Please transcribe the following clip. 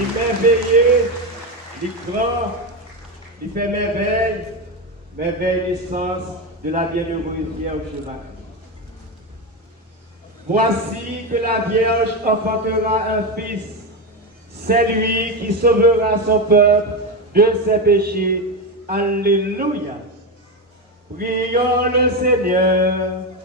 Il merveilleux, il grand, il fait merveille l'essence de la bienheureuse Vierge Marie. Voici que la Vierge enfantera un fils, c'est lui qui sauvera son peuple de ses péchés. Alléluia. Prions le Seigneur.